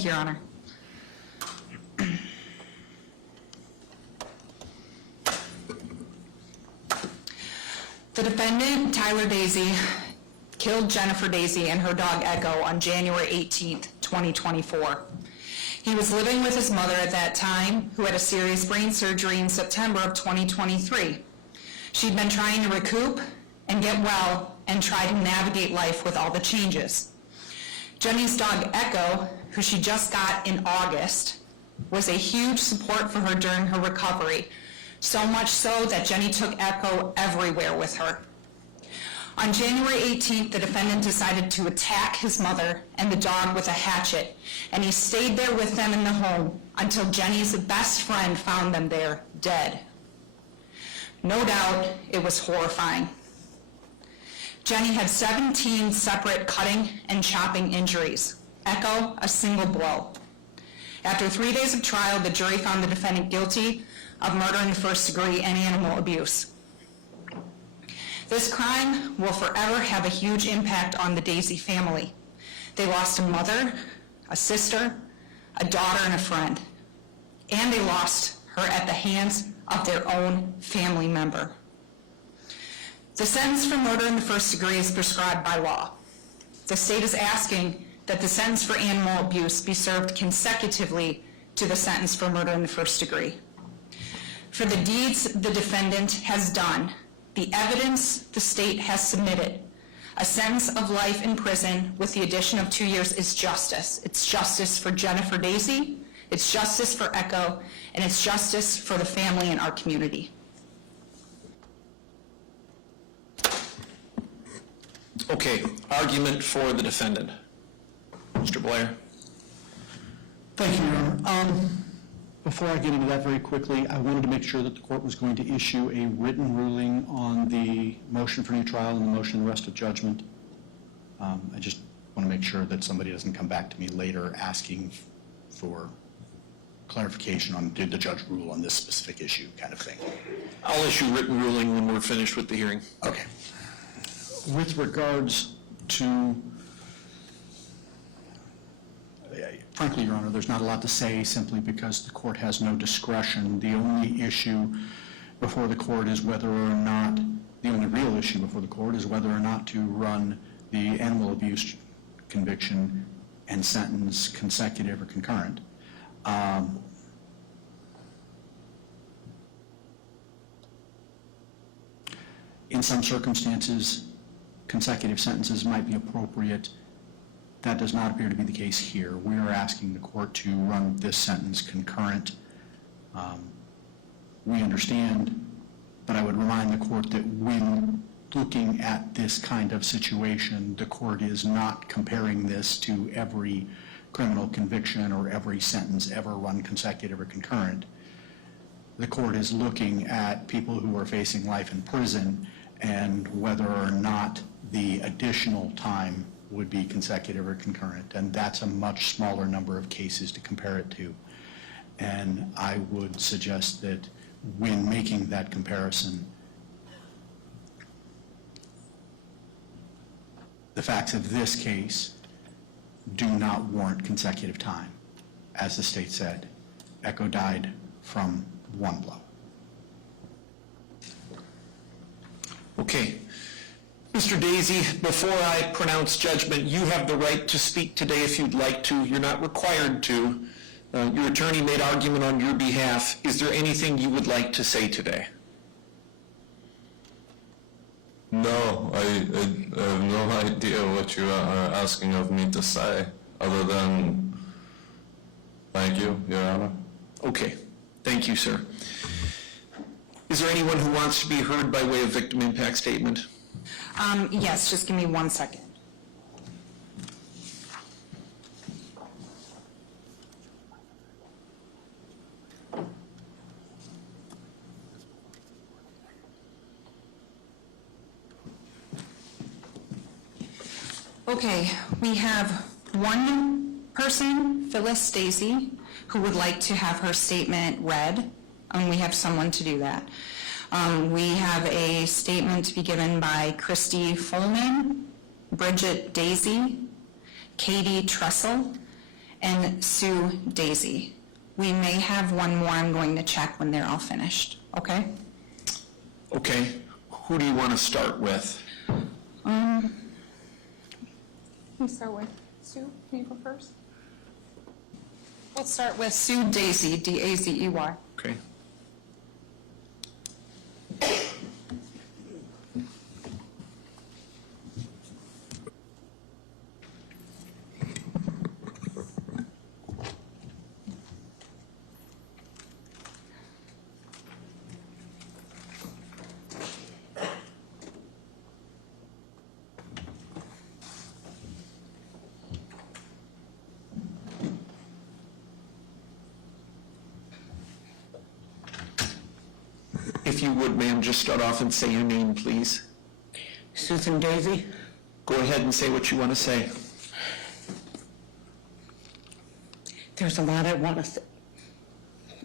Thank you, Your Honor. The defendant, Tyler Dazey, killed Jennifer Dazey and her dog Echo on January 18th, 2024. He was living with his mother at that time, who had a serious brain surgery in September of 2023. She'd been trying to recoup and get well and try to navigate life with all the changes. Jenny's dog Echo, who she just got in August, was a huge support for her during her recovery, so much so that Jenny took Echo everywhere with her. On January 18th, the defendant decided to attack his mother and the dog with a hatchet, and he stayed there with them in the home until Jenny's best friend found them there, dead. No doubt, it was horrifying. Jenny had 17 separate cutting and chopping injuries. Echo, a single blow. After 3 days of trial, the jury found the defendant guilty of murder in the first degree and animal abuse. This crime will forever have a huge impact on the Dazey family. They lost a mother, a sister, a daughter, and a friend. And they lost her at the hands of their own family member. The sentence for murder in the first degree is prescribed by law. The state is asking that the sentence for animal abuse be served consecutively to the sentence for murder in the first degree. For the deeds the defendant has done, the evidence the state has submitted, a sentence of life in prison with the addition of 2 years is justice. It's justice for Jennifer Dazey, it's justice for Echo, and it's justice for the family in our community. Okay, argument for the defendant. Mr. Blair. Thank you, Your Honor. Before I get into that very quickly, I wanted to make sure that the court was going to issue a written ruling on the motion for new trial and the motion for arrest of judgment. I just want to make sure that somebody doesn't come back to me later asking for clarification on did the judge rule on this specific issue kind of thing. I'll issue written ruling when we're finished with the hearing. Okay. With regards to, frankly, Your Honor, there's not a lot to say simply because the court has no discretion. The only issue before the court is whether or not, the only real issue before the court is whether or not to run the animal abuse conviction and sentence consecutive or concurrent. In some circumstances, consecutive sentences might be appropriate. That does not appear to be the case here. We are asking the court to run this sentence concurrent. We understand, but I would remind the court that when looking at this kind of situation, the court is not comparing this to every criminal conviction or every sentence ever run consecutive or concurrent. The court is looking at people who are facing life in prison and whether or not the additional time would be consecutive or concurrent, and that's a much smaller number of cases to compare it to. And I would suggest that when making that comparison, the facts of this case do not warrant consecutive time. As the state said, Echo died from one blow. Okay. Mr. Dazey, before I pronounce judgment, you have the right to speak today if you'd like to. You're not required to. Your attorney made argument on your behalf. Is there anything you would like to say today? No, I have no idea what you are asking of me to say, other than thank you, Your Honor. Okay. Thank you, sir. Is there anyone who wants to be heard by way of victim impact statement? Yes, just give me 1 second. Okay, we have one person, Phyllis Dazey, who would like to have her statement read, and we have someone to do that. We have a statement to be given by Christy Fullman, Bridget Dazey, Katie Tressel, and Sue Dazey. We may have one more. I'm going to check when they're all finished, okay? Okay, who do you want to start with? Can we start with Sue? Can you go first? Let's start with Sue Dazey, D-A-Z-E-Y. Okay. If you would, ma'am, just start off and say your name, please. Susan Dazey. Go ahead and say what you want to say. There's a lot I want to say,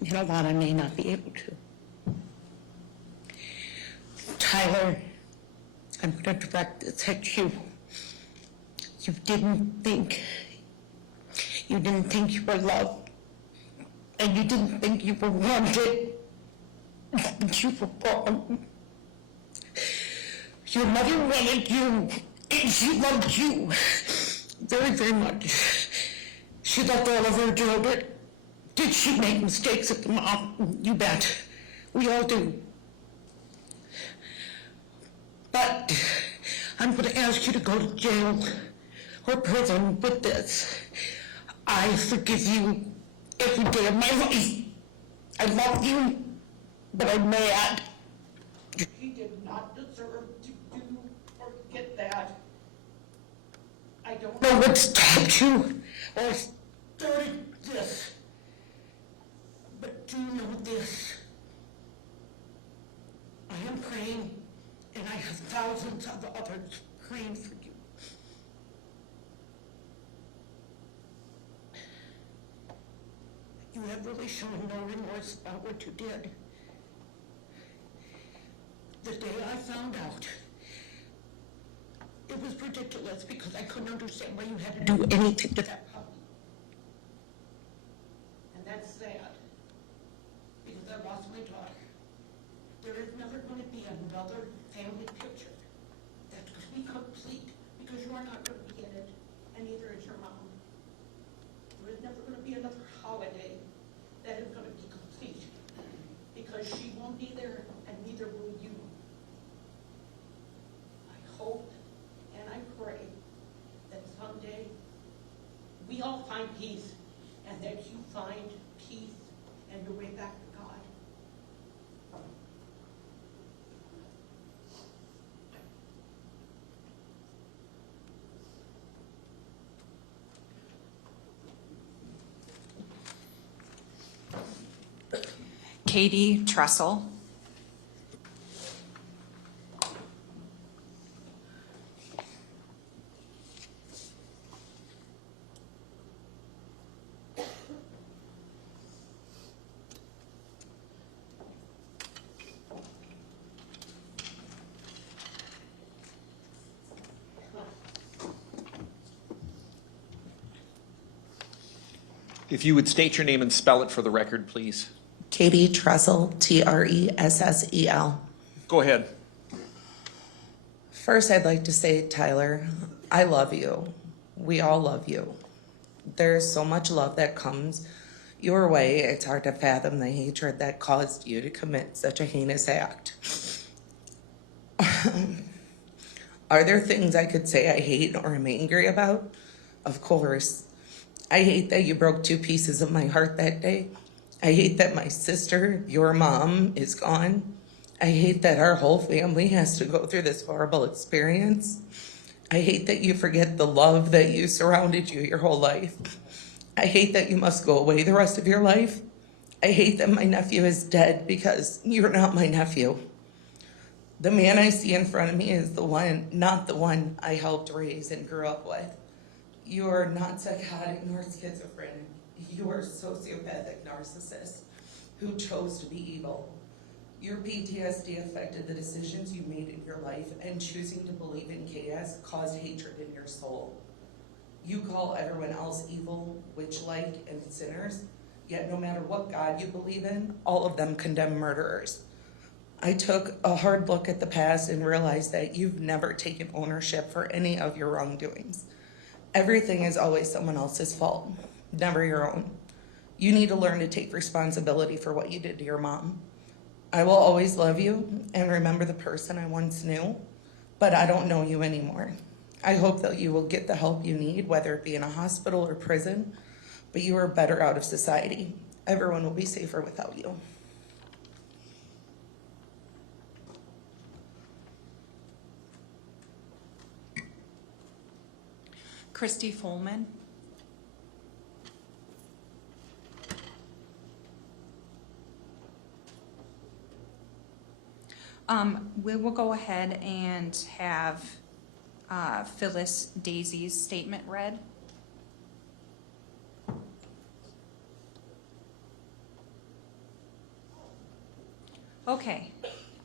and a lot I may not be able to. Tyler, I'm going to direct this at you. You didn't think you were loved, and you didn't think you were wanted. You were wrong. Your mother wanted you, and she loved you very, very much. She loved all of her children. Did she make mistakes at the mom? You bet. We all do. But I'm going to ask you to go to jail or prison with this. I forgive you every day of my life. I love you, but I'm mad. She did not deserve to do or get that. I don't know what stopped you or started this, but do know this. I am praying, and I have thousands of others praying for you. You have really shown no remorse about what you did. The day I found out, it was ridiculous because I couldn't understand why you had to do anything to that puppy. And that's sad, because I lost my daughter. There is never going to be another family picture that's going to be complete, because you are not going to be in it, and neither is your mom. There is never going to be another holiday that is going to be complete, because she won't be there, and neither will you. I hope and I pray that someday we all find peace, and that you find peace and your way back to God. Katie Tressel. If you would state your name and spell it for the record, please. Katie Tressel, Tressel. Go ahead. First, I'd like to say, Tyler, I love you. We all love you. There's so much love that comes your way. It's hard to fathom the hatred that caused you to commit such a heinous act. Are there things I could say I hate or am angry about? Of course. I hate that you broke 2 pieces of my heart that day. I hate that my sister, your mom, is gone. I hate that our whole family has to go through this horrible experience. I hate that you forget the love that you surrounded you your whole life. I hate that you must go away the rest of your life. I hate that my nephew is dead because you're not my nephew. The man I see in front of me is the one, not the one I helped raise and grew up with. You are not psychotic nor schizophrenic. You are a sociopathic narcissist who chose to be evil. Your PTSD affected the decisions you made in your life, and choosing to believe in chaos caused hatred in your soul. You call everyone else evil, witch-like, and sinners, yet no matter what God you believe in, all of them condemn murderers. I took a hard look at the past and realized that you've never taken ownership for any of your wrongdoings. Everything is always someone else's fault, never your own. You need to learn to take responsibility for what you did to your mom. I will always love you and remember the person I once knew, but I don't know you anymore. I hope that you will get the help you need, whether it be in a hospital or prison, but you are better out of society. Everyone will be safer without you. Christy Folman. We will go ahead and have Phyllis Dazey's statement read. Okay.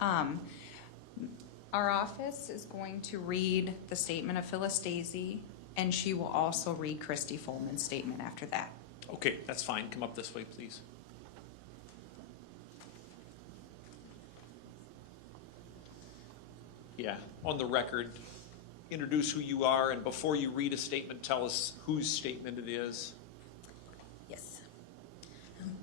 Our office is going to read the statement of Phyllis Dazey, and she will also read Christy Folman's statement after that. Okay, that's fine. Come up this way, please. Yeah, on the record, introduce who you are, and before you read a statement, tell us whose statement it is. Yes.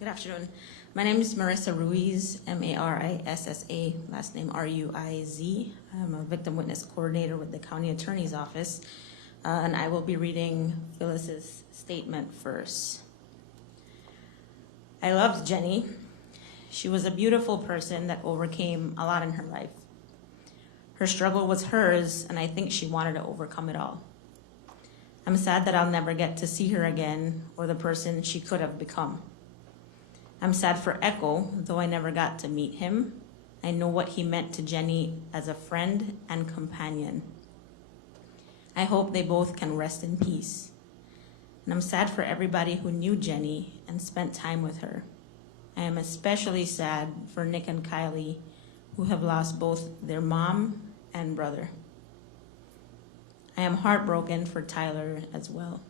Good afternoon. My name is Marissa Ruiz, M-A-R-I-S-S-A, last name R-U-I-Z. I'm a victim witness coordinator with the county attorney's office, and I will be reading Phyllis's statement first. I loved Jenny. She was a beautiful person that overcame a lot in her life. Her struggle was hers, and I think she wanted to overcome it all. I'm sad that I'll never get to see her again or the person she could have become. I'm sad for Echo, though I never got to meet him. I know what he meant to Jenny as a friend and companion. I hope they both can rest in peace. And I'm sad for everybody who knew Jenny and spent time with her. I am especially sad for Nick and Kylie, who have lost both their mom and brother. I am heartbroken for Tyler as well.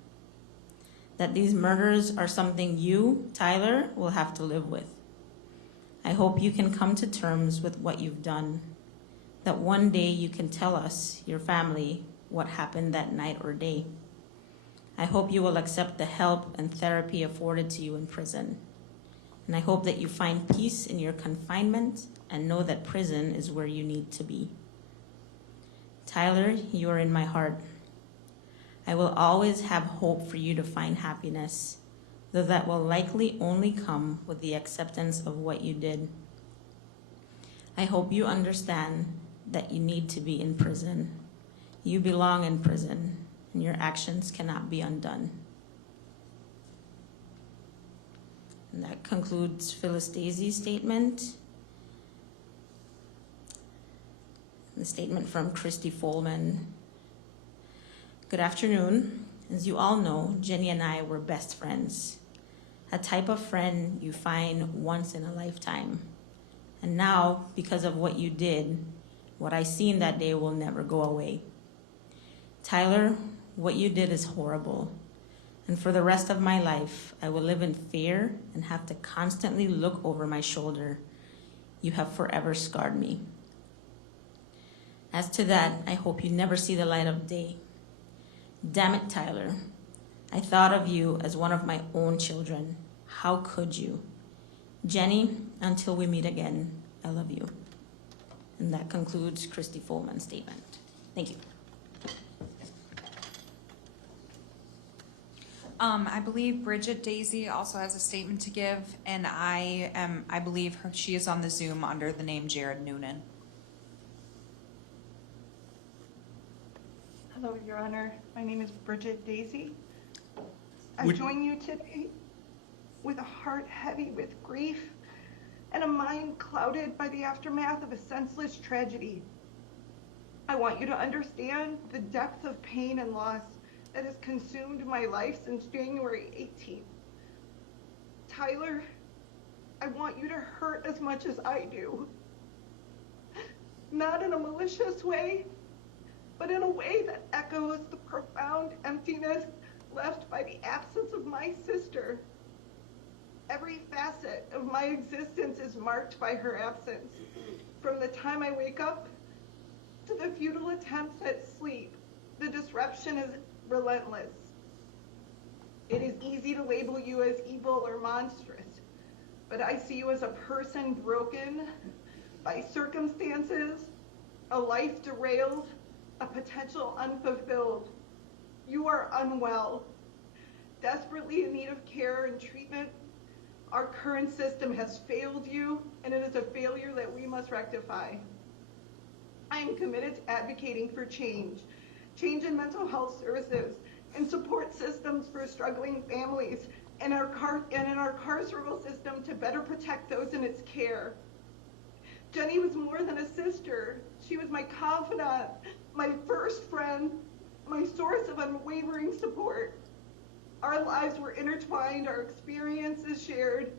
That these murders are something you, Tyler, will have to live with. I hope you can come to terms with what you've done. That one day you can tell us, your family, what happened that night or day. I hope you will accept the help and therapy afforded to you in prison. And I hope that you find peace in your confinement and know that prison is where you need to be. Tyler, you are in my heart. I will always have hope for you to find happiness, though that will likely only come with the acceptance of what you did. I hope you understand that you need to be in prison. You belong in prison, and your actions cannot be undone. And that concludes Phyllis Dazey's statement. The statement from Christy Folman. Good afternoon. As you all know, Jenny and I were best friends. A type of friend you find once in a lifetime. And now, because of what you did, what I seen that day will never go away. Tyler, what you did is horrible. And for the rest of my life, I will live in fear and have to constantly look over my shoulder. You have forever scarred me. As to that, I hope you never see the light of day. Damn it, Tyler. I thought of you as one of my own children. How could you? Jenny, until we meet again, I love you. And that concludes Christy Folman's statement. Thank you. I believe Bridget Dazey also has a statement to give, and I believe she is on the Zoom under the name Jared Noonan. Hello, Your Honor. My name is Bridget Dazey. I Would- join you today with a heart heavy with grief and a mind clouded by the aftermath of a senseless tragedy. I want you to understand the depth of pain and loss that has consumed my life since January 18th. Tyler, I want you to hurt as much as I do. Not in a malicious way, but in a way that echoes the profound emptiness left by the absence of my sister. Every facet of my existence is marked by her absence. From the time I wake up to the futile attempts at sleep, the disruption is relentless. It is easy to label you as evil or monstrous, but I see you as a person broken by circumstances, a life derailed, a potential unfulfilled. You are unwell, desperately in need of care and treatment. Our current system has failed you, and it is a failure that we must rectify. I am committed to advocating for change in mental health services, and support systems for struggling families, and in our carceral system to better protect those in its care. Jenny was more than a sister. She was my confidant, my first friend, my source of unwavering support. Our lives were intertwined, our experiences shared.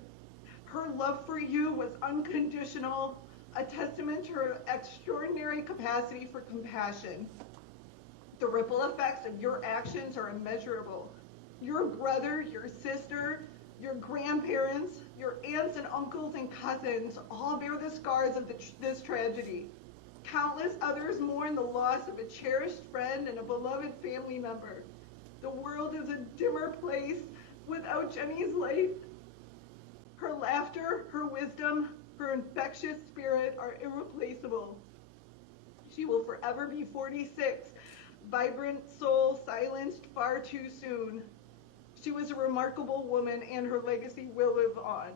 Her love for you was unconditional, a testament to her extraordinary capacity for compassion. The ripple effects of your actions are immeasurable. Your brother, your sister, your grandparents, your aunts and uncles and cousins all bear the scars of this tragedy. Countless others mourn the loss of a cherished friend and a beloved family member. The world is a dimmer place without Jenny's light. Her laughter, her wisdom, her infectious spirit are irreplaceable. She will forever be 46, vibrant soul silenced far too soon. She was a remarkable woman, and her legacy will live on.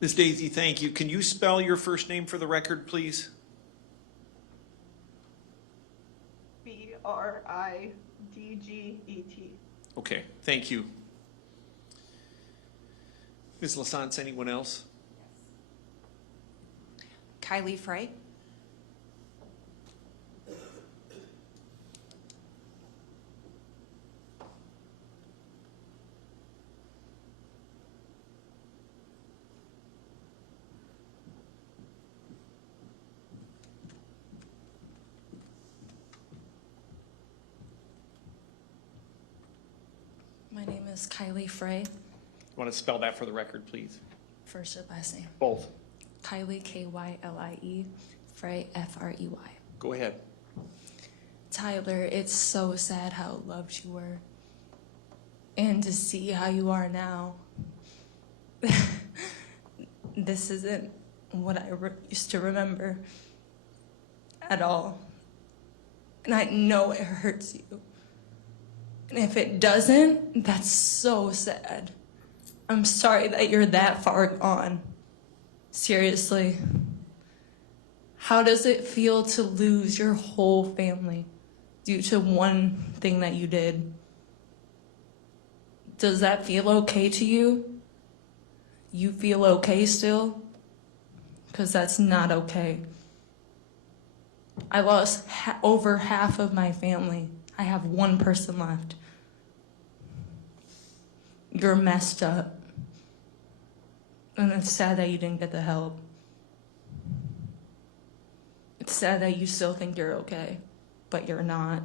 Ms. Dazey, thank you. Can you spell your first name for the record, please? Bridget. Okay, thank you. Ms. Lassance, anyone else? Kylie Frey. My name is Kylie Frey. Want to spell that for the record, please? First and last name. Both. Kylie, Kylie, Frey, Frey. Go ahead. Tyler, it's so sad how loved you were. And to see how you are now. This isn't what I used to remember at all. And I know it hurts you. And if it doesn't, that's so sad. I'm sorry that you're that far gone. Seriously. How does it feel to lose your whole family due to one thing that you did? Does that feel okay to you? You feel okay still? Because that's not okay. I lost over half of my family. I have one person left. You're messed up. And it's sad that you didn't get the help. It's sad that you still think you're okay, but you're not.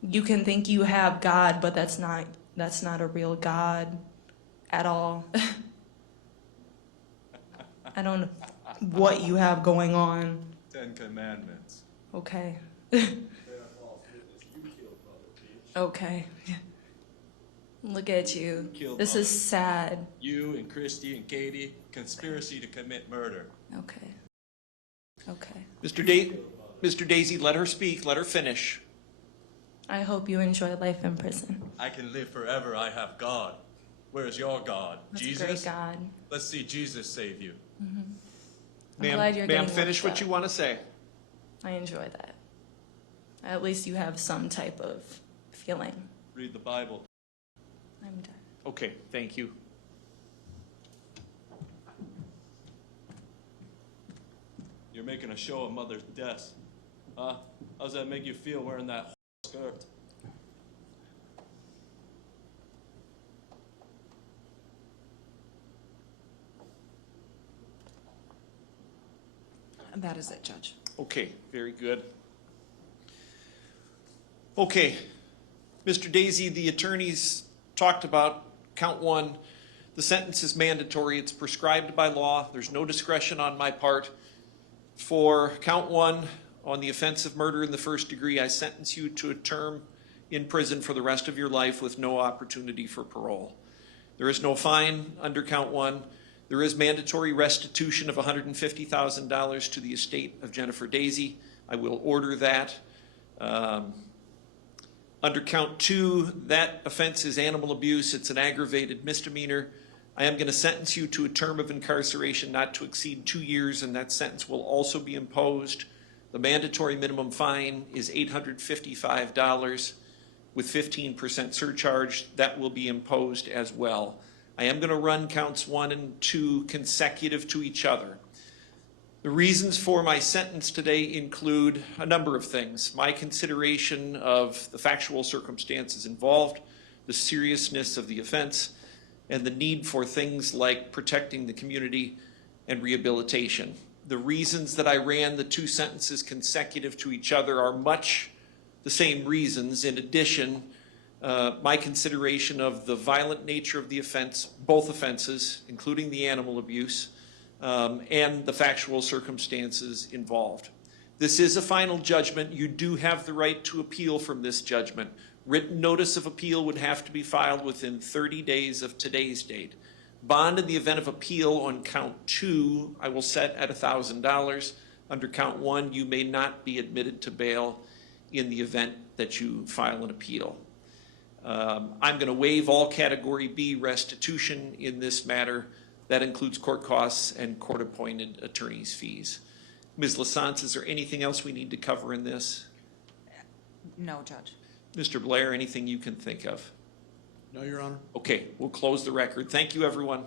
You can think you have God, but that's not a real God at all. I don't know what you have going on. 10 Commandments. Okay. Okay. Look at you. This is sad. You and Christy and Katie, conspiracy to commit murder. Okay. Okay. Mr. Dazey, let her speak. Let her finish. I hope you enjoy life in prison. I can live forever. I have God. Where's your God? That's Jesus? a great God. Let's see Jesus save you. I'm glad you're Ma'am, getting finish worked what you up. want to say. I enjoy that. At least you have some type of feeling. Read the Bible. I'm done. Okay, thank you. You're making a show of Mother's death. Huh? How does that make you feel wearing that skirt? That is it, Judge. Okay, very good. Okay, Mr. Dazey, the attorneys talked about count 1. The sentence is mandatory. It's prescribed by law. There's no discretion on my part. For count 1, on the offense of murder in the first degree, I sentence you to a term in prison for the rest of your life with no opportunity for parole. There is no fine under count 1. There is mandatory restitution of $150,000 to the estate of Jennifer Dazey. I will order that. Under count 2, that offense is animal abuse. It's an aggravated misdemeanor. I am going to sentence you to a term of incarceration not to exceed 2 years, and that sentence will also be imposed. The mandatory minimum fine is $855 with 15% surcharge. That will be imposed as well. I am going to run counts 1 and 2 consecutive to each other. The reasons for my sentence today include a number of things. My consideration of the factual circumstances involved, the seriousness of the offense, and the need for things like protecting the community and rehabilitation. The reasons that I ran the 2 sentences consecutive to each other are much the same reasons. In addition, my consideration of the violent nature of the offense, both offenses, including the animal abuse, and the factual circumstances involved. This is a final judgment. You do have the right to appeal from this judgment. Written notice of appeal would have to be filed within 30 days of today's date. Bond in the event of appeal on count 2, I will set at $1,000. Under count 1, you may not be admitted to bail in the event that you file an appeal. I'm going to waive all Category B restitution in this matter. That includes court costs and court-appointed attorney's fees. Ms. Lassance, is there anything else we need to cover in this? No, Judge. Mr. Blair, anything you can think of? No, Your Honor. Okay, we'll close the record. Thank you, everyone.